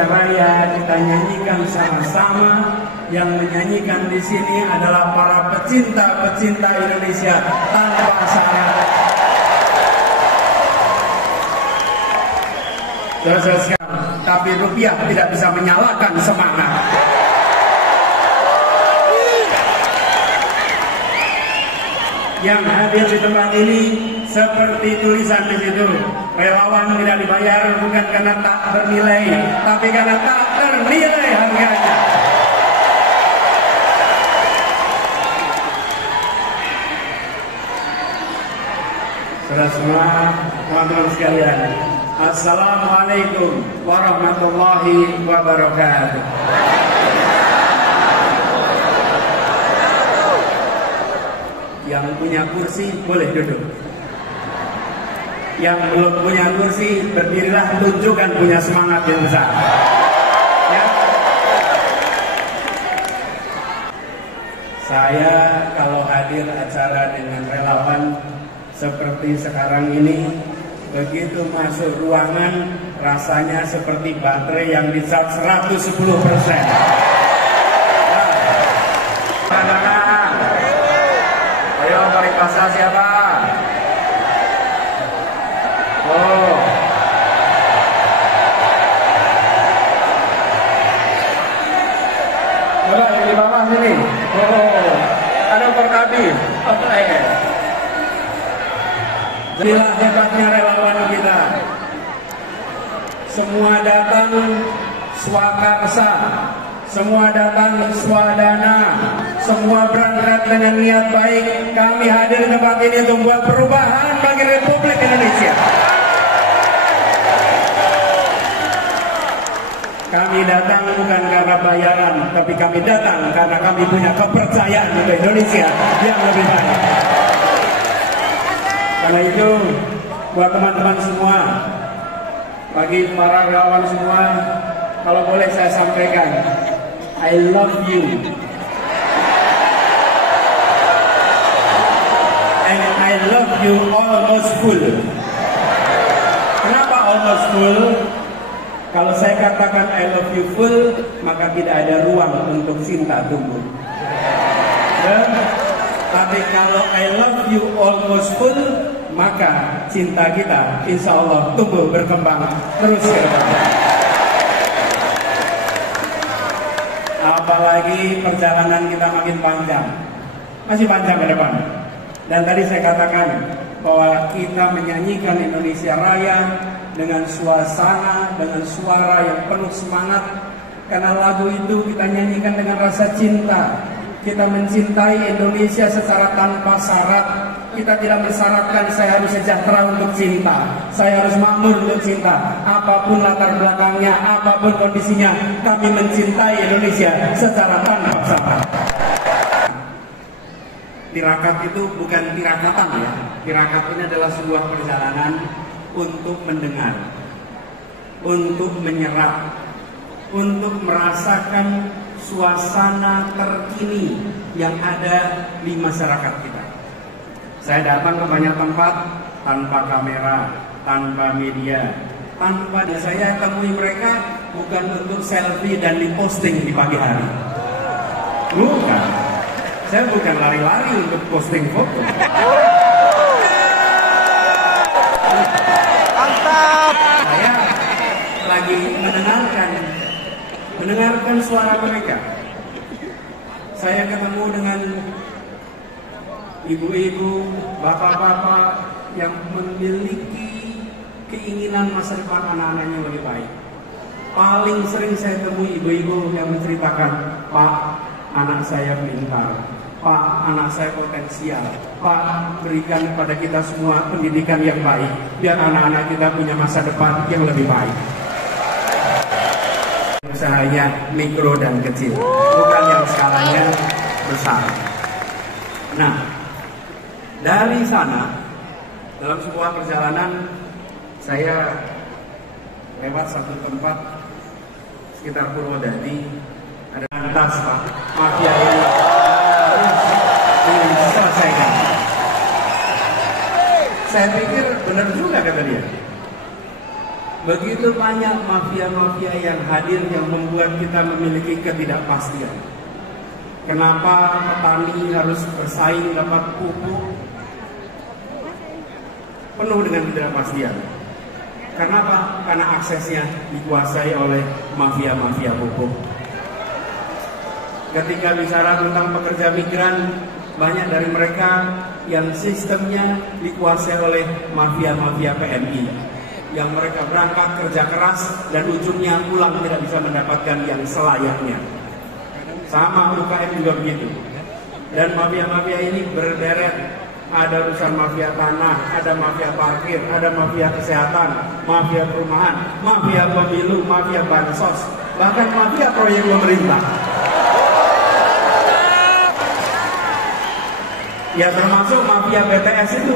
Indonesia Raya kita nyanyikan sama-sama. Yang menyanyikan di sini adalah para pecinta-pecinta Indonesia tanpa syarat. Terus tapi rupiah tidak bisa menyalakan semangat. Yang hadir di tempat ini seperti tulisan di situ, relawan tidak dibayar bukan karena tak bernilai, tapi karena tak ternilai harganya. Saudara semua, teman-teman sekalian, Assalamualaikum warahmatullahi wabarakatuh. Yang punya kursi boleh duduk. Yang belum punya kursi berdirilah, tunjukkan punya semangat yang besar. Ya. Saya kalau hadir acara dengan relawan seperti sekarang ini, begitu masuk ruangan rasanya seperti baterai yang di-charge 110%. Ayo tarik pasal siapa? Oh. Coba yang di bawah sini. Oh. Ada perkabi. Inilah hebatnya relawan kita. Semua datang swakarsa, semua datang swadana, semua berangkat dengan niat baik. Kami hadir di tempat ini untuk membuat perubahan bagi Republik Indonesia. Kami datang bukan karena bayaran, tapi kami datang karena kami punya kepercayaan untuk Indonesia yang lebih baik. Karena itu, buat teman-teman semua, bagi para relawan semua, kalau boleh saya sampaikan, I love you. And I love you almost full. Kenapa almost full? Kalau saya katakan I love you full, maka tidak ada ruang untuk cinta tumbuh. Tapi kalau I love you almost full, maka cinta kita insya Allah tumbuh berkembang terus ke depan. Apalagi perjalanan kita makin panjang, masih panjang ke depan. Dan tadi saya katakan bahwa kita menyanyikan Indonesia Raya dengan suasana, dengan suara yang penuh semangat. Karena lagu itu kita nyanyikan dengan rasa cinta. Kita mencintai Indonesia secara tanpa syarat. Kita tidak mensyaratkan saya harus sejahtera untuk cinta, saya harus makmur untuk cinta. Apapun latar belakangnya, apapun kondisinya, kami mencintai Indonesia secara tanpa syarat. Tirakat itu bukan tirakatan ya. Tirakat ini adalah sebuah perjalanan untuk mendengar, untuk menyerap, untuk merasakan suasana terkini yang ada di masyarakat kita. Saya datang ke banyak tempat tanpa kamera, tanpa media, tanpa saya temui mereka bukan untuk selfie dan diposting di pagi hari. Bukan. Saya bukan lari-lari untuk posting foto. Mantap. Saya lagi mendengarkan suara mereka. Saya ketemu dengan ibu-ibu, bapak-bapak yang memiliki keinginan masa depan anak-anaknya lebih baik. Paling sering saya temui ibu-ibu yang menceritakan, Pak, anak saya pintar, Pak, anak saya potensial, Pak, berikan kepada kita semua pendidikan yang baik, biar anak-anak kita punya masa depan yang lebih baik. Usahanya mikro dan kecil, bukan yang skalanya besar. Nah, dari sana, dalam sebuah perjalanan, saya lewat satu tempat sekitar Purwodadi. Ada lantas Pak, mafia ini harus diselesaikan. Saya pikir benar juga kata dia. Begitu banyak mafia-mafia yang hadir yang membuat kita memiliki ketidakpastian. Kenapa petani harus bersaing dapat pupuk? Penuh dengan ketidakpastian. Kenapa? Karena aksesnya dikuasai oleh mafia-mafia pupuk. Ketika bicara tentang pekerja migran, banyak dari mereka yang sistemnya dikuasai oleh mafia-mafia PMI, yang mereka berangkat kerja keras dan ujungnya pulang tidak bisa mendapatkan yang selayaknya. Sama UKM juga begitu. Dan mafia-mafia ini berderet. Ada urusan mafia tanah, ada mafia parkir, ada mafia kesehatan, mafia perumahan, mafia pemilu, mafia bansos, bahkan mafia proyek pemerintah. Ya termasuk mafia BTS itu.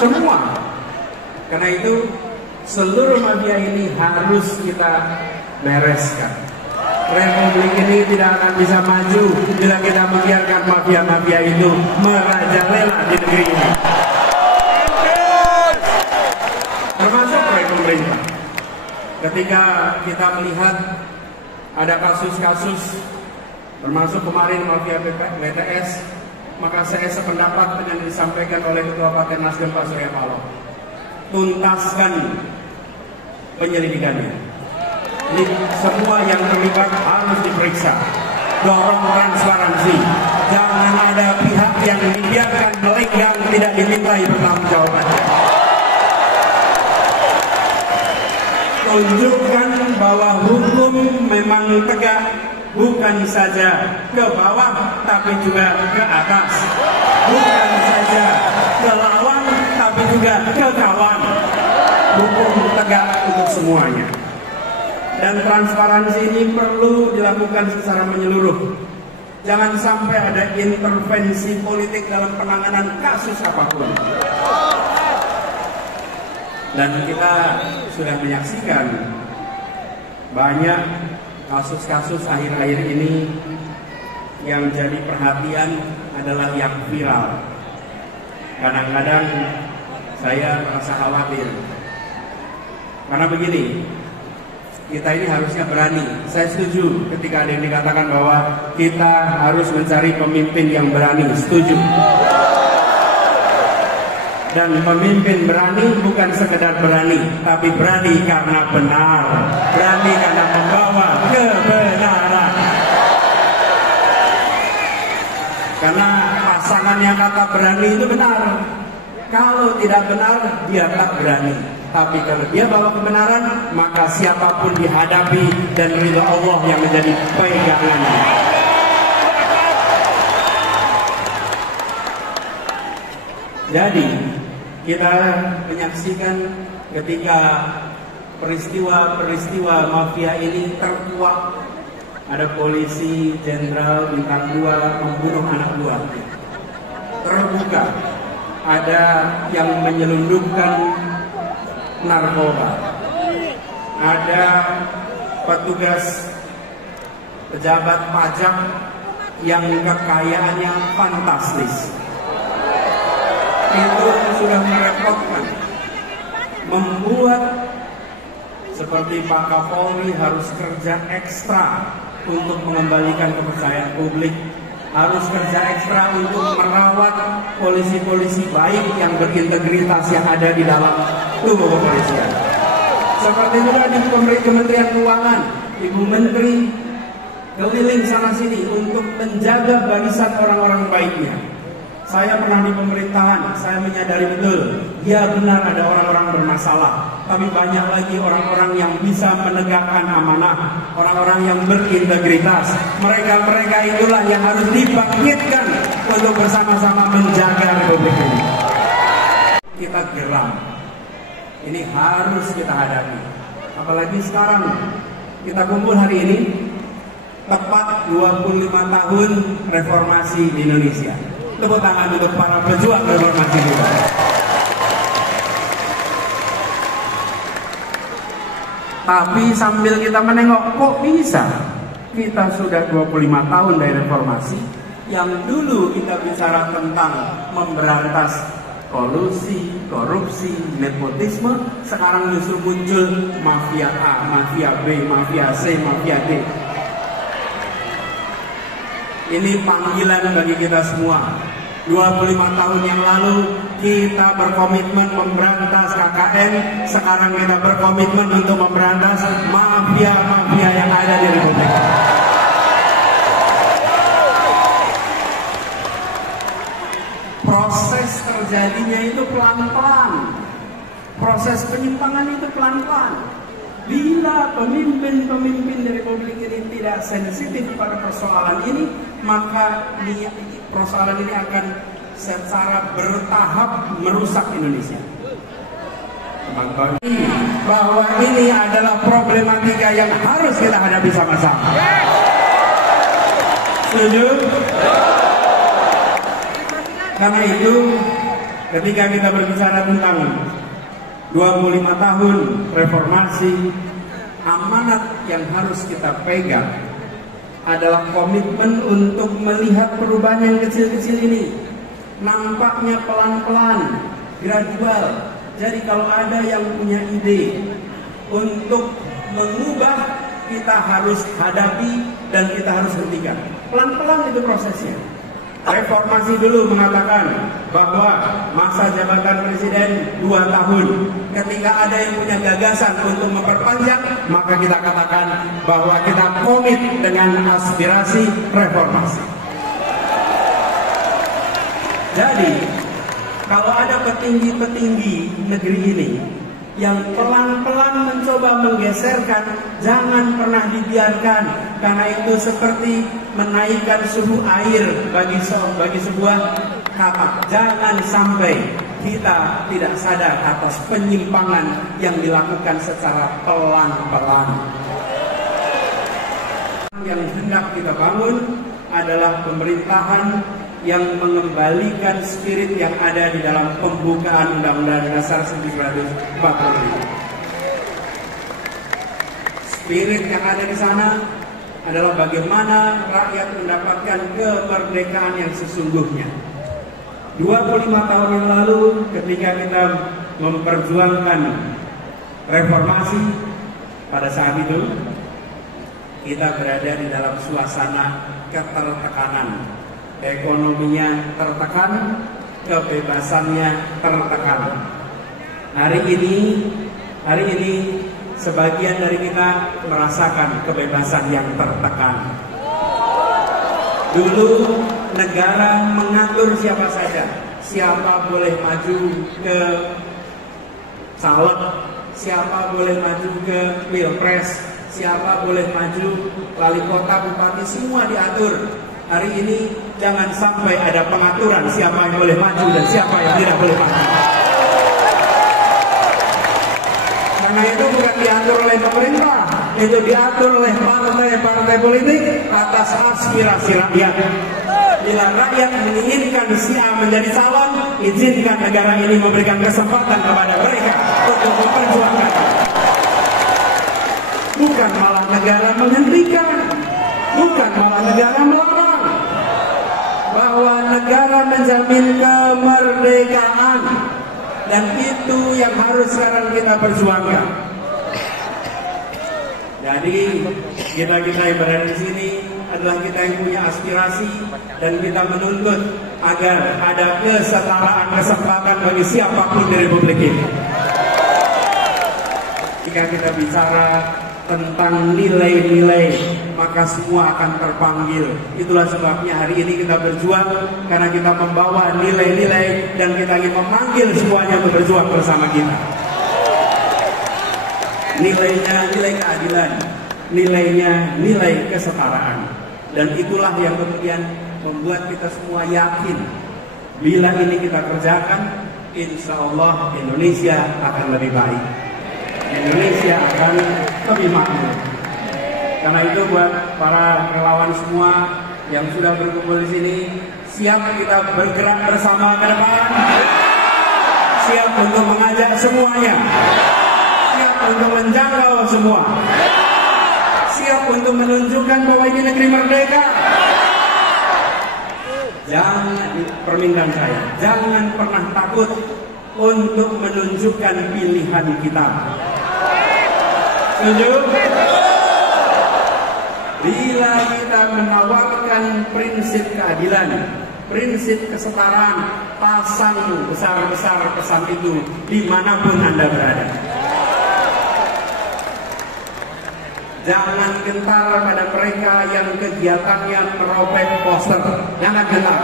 Semua. Karena itu seluruh mafia ini harus kita bereskan. Republik ini tidak akan bisa maju bila kita membiarkan mafia-mafia itu merajalela di negeri ini. Termasuk proyek pemerintah. Ketika kita melihat ada kasus-kasus, termasuk kemarin mafia BTS, maka saya sependapat dengan yang disampaikan oleh Ketua Partai Nasdem Pak Surya Paloh. Tuntaskan penyelidikannya. Semua yang terlibat harus diperiksa. Dorong transparansi. Jangan ada pihak yang dibiarkan melenggang tidak dimintai pertanggungjawaban. Tunjukkan bahwa hukum memang tegak, bukan saja ke bawah tapi juga ke atas. Bukan saja ke lawan tapi juga ke kawan. Hukum tegak untuk semuanya. Dan transparansi ini perlu dilakukan secara menyeluruh. Jangan sampai ada intervensi politik dalam penanganan kasus apapun. Dan kita sudah menyaksikan banyak kasus-kasus akhir-akhir ini yang jadi perhatian adalah yang viral. Kadang-kadang saya merasa khawatir. Karena begini, kita ini harusnya berani. Saya setuju ketika ada yang dikatakan bahwa kita harus mencari pemimpin yang berani. Setuju. Dan pemimpin berani bukan sekedar berani, tapi berani karena benar. Berani karena membawa kebenaran. Karena pasangan yang kata berani itu benar. Kalau tidak benar, dia tak berani. Tapi kalau dia bawa kebenaran, maka siapapun dihadapi dan ridha Allah yang menjadi pegangannya. Jadi kita menyaksikan ketika peristiwa mafia ini terkuak. Ada polisi jenderal bintang 2 membunuh anak buah. Terbuka. Ada yang menyelundupkan narkoba. Ada petugas pejabat pajak yang kekayaannya fantastis. Itu sudah merepotkan, membuat seperti Pak Kapolri harus kerja ekstra untuk mengembalikan kepercayaan publik, harus kerja ekstra untuk merawat polisi-polisi baik yang berintegritas yang ada di dalam tubuh kepolisian. Seperti juga di Kementerian Keuangan, Ibu Menteri keliling sana sini untuk menjaga barisan orang-orang baiknya. Saya pernah di pemerintahan, saya menyadari betul, ya benar ada orang-orang bermasalah, tapi banyak lagi orang-orang yang bisa menegakkan amanah, orang-orang yang berintegritas. Mereka itulah yang harus dibangkitkan untuk bersama-sama menjaga Republik ini. Kita geram, ini harus kita hadapi. Apalagi sekarang kita kumpul hari ini, tepat 25 tahun reformasi di Indonesia. Tepuk tangan untuk para pejuang reformasi kita. Tapi sambil kita menengok, kok bisa? Kita sudah 25 tahun dari reformasi. Yang dulu kita bicara tentang memberantas kolusi, korupsi, nepotisme. Sekarang justru muncul mafia A, mafia B, mafia C, mafia D. Ini panggilan bagi kita semua. 25 tahun yang lalu kita berkomitmen memberantas KKN. Sekarang kita berkomitmen untuk memberantas mafia-mafia yang ada di Republik. Proses terjadinya itu pelan-pelan. Proses penyimpangan itu pelan-pelan. Bila pemimpin-pemimpin di Republik ini tidak sensitif pada persoalan ini, maka persoalan ini akan secara bertahap merusak Indonesia. Bahwa ini adalah problematika yang harus kita hadapi sama-sama. Setuju? Karena itu, ketika kita berbicara tentang 25 tahun reformasi, amanat yang harus kita pegang adalah komitmen untuk melihat perubahan yang kecil-kecil ini. Nampaknya pelan-pelan, gradual. Jadi kalau ada yang punya ide untuk mengubah, kita harus hadapi dan kita harus hentikan. Pelan-pelan itu prosesnya. Reformasi dulu mengatakan bahwa masa jabatan presiden 2 tahun. Ketika ada yang punya gagasan untuk memperpanjang, maka kita katakan bahwa kita komit dengan aspirasi reformasi. Jadi, kalau ada petinggi-petinggi negeri ini yang pelan-pelan mencoba menggeserkan, jangan pernah dibiarkan, karena itu seperti menaikkan suhu air bagi sebuah kapal. Jangan sampai kita tidak sadar atas penyimpangan yang dilakukan secara pelan-pelan. Yang hendak kita bangun adalah pemerintahan yang mengembalikan spirit yang ada di dalam pembukaan Undang-Undang Dasar 1945. Spirit yang ada di sana adalah bagaimana rakyat mendapatkan kemerdekaan yang sesungguhnya. 25 tahun yang lalu ketika kita memperjuangkan reformasi, pada saat itu kita berada di dalam suasana ketertekanan. Ekonominya tertekan, kebebasannya tertekan. Hari ini sebagian dari kita merasakan kebebasan yang tertekan. Dulu negara mengatur siapa saja, siapa boleh maju ke caleg, siapa boleh maju ke pilpres, siapa boleh maju wali kota, bupati, semua diatur. Hari ini jangan sampai ada pengaturan siapa yang boleh maju dan siapa yang tidak boleh maju. Karena itu bukan diatur oleh pemerintah, itu diatur oleh partai-partai politik atas aspirasi rakyat. Bila rakyat menginginkan si A menjadi calon, izinkan negara ini memberikan kesempatan kepada mereka untuk memperjuangkan. Bukan malah negara menghentikan, bukan malah negara melarang. Bahwa negara menjamin kemerdekaan, dan itu yang harus sekarang kita perjuangkan. Jadi kita yang berada di sini adalah kita yang punya aspirasi, dan kita menuntut agar ada kesetaraan kesempatan bagi siapapun di Republik ini. Jika kita bicara tentang nilai-nilai, maka semua akan terpanggil. Itulah sebabnya hari ini kita berjuang, karena kita membawa nilai-nilai dan kita ingin memanggil semuanya untuk berjuang bersama kita. Nilainya nilai keadilan, nilainya nilai kesetaraan, dan itulah yang kemudian membuat kita semua yakin bila ini kita kerjakan, insya Allah Indonesia akan lebih baik. Indonesia akan lebih makmur. Karena itu buat para relawan semua yang sudah berkumpul di sini, siap kita bergerak bersama ke depan, siap untuk mengajak semuanya, siap untuk menjangkau semua, siap untuk menunjukkan bahwa ini negeri merdeka. Jangan, permintaan saya, jangan pernah takut untuk menunjukkan pilihan kita. Setuju? Bila kita menawarkan prinsip keadilan, prinsip kesetaraan, pasang besar-besar pesan itu dimanapun Anda berada. Jangan gentar pada mereka yang kegiatannya merobek poster. Jangan gentar.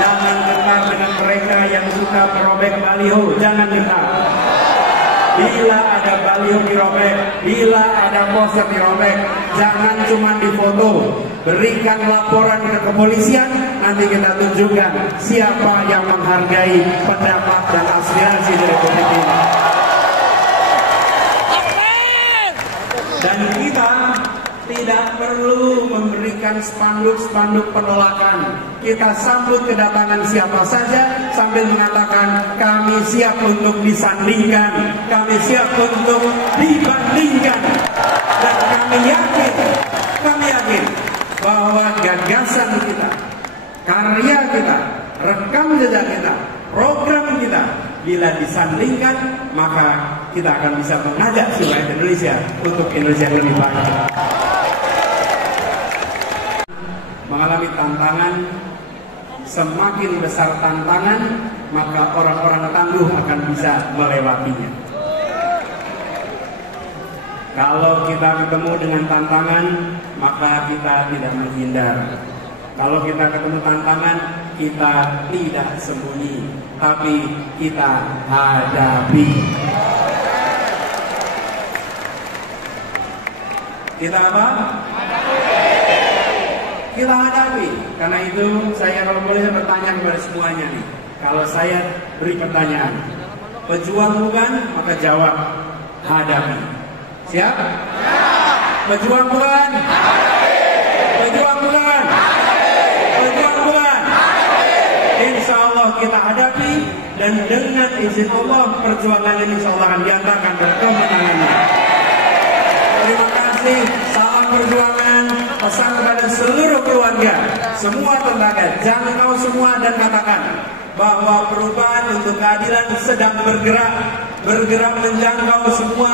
Jangan gentar dengan mereka yang suka merobek baliho. Jangan gentar. Bila ada baliho dirobek, bila ada poster dirobek, jangan cuma difoto, berikan laporan ke kepolisian. Nanti kita tunjukkan siapa yang menghargai pendapat dan aspirasi dari Republik ini. Dan kita tidak perlu memberikan spanduk-spanduk penolakan. Kita sambut kedatangan siapa saja sambil mengatakan kami siap untuk disandingkan, kami siap untuk dibandingkan. Dan kami yakin bahwa gagasan kita, karya kita, rekam jejak kita, program kita, bila disandingkan, maka kita akan bisa mengajak rakyat Indonesia untuk Indonesia yang lebih baik. Mengalami tantangan, semakin besar tantangan, maka orang-orang tangguh akan bisa melewatinya. Kalau kita ketemu dengan tantangan, maka kita tidak menghindar. Kalau kita ketemu tantangan, kita tidak sembunyi, tapi kita hadapi. Kita apa? Kita hadapi. Karena itu saya kalau boleh bertanya kepada semuanya nih. Kalau saya beri pertanyaan, pejuang bukan? Maka jawab, hadapi. Siap? Pejuang bukan? Pejuang bukan? Pejuang bukan? Insya Allah kita hadapi, dan dengan izin Allah perjuangan ini insya Allah akan diantarkan ke kemenangannya. Terima kasih, salam perjuangan, pesan kepada seluruh keluarga, semua tetangga, jangkau semua dan katakan bahwa perubahan untuk keadilan sedang bergerak menjangkau semua,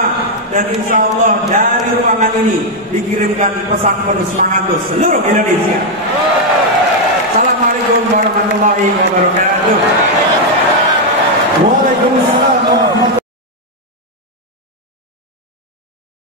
dan insya Allah dari ruangan ini dikirimkan pesan penuh semangat untuk seluruh Indonesia.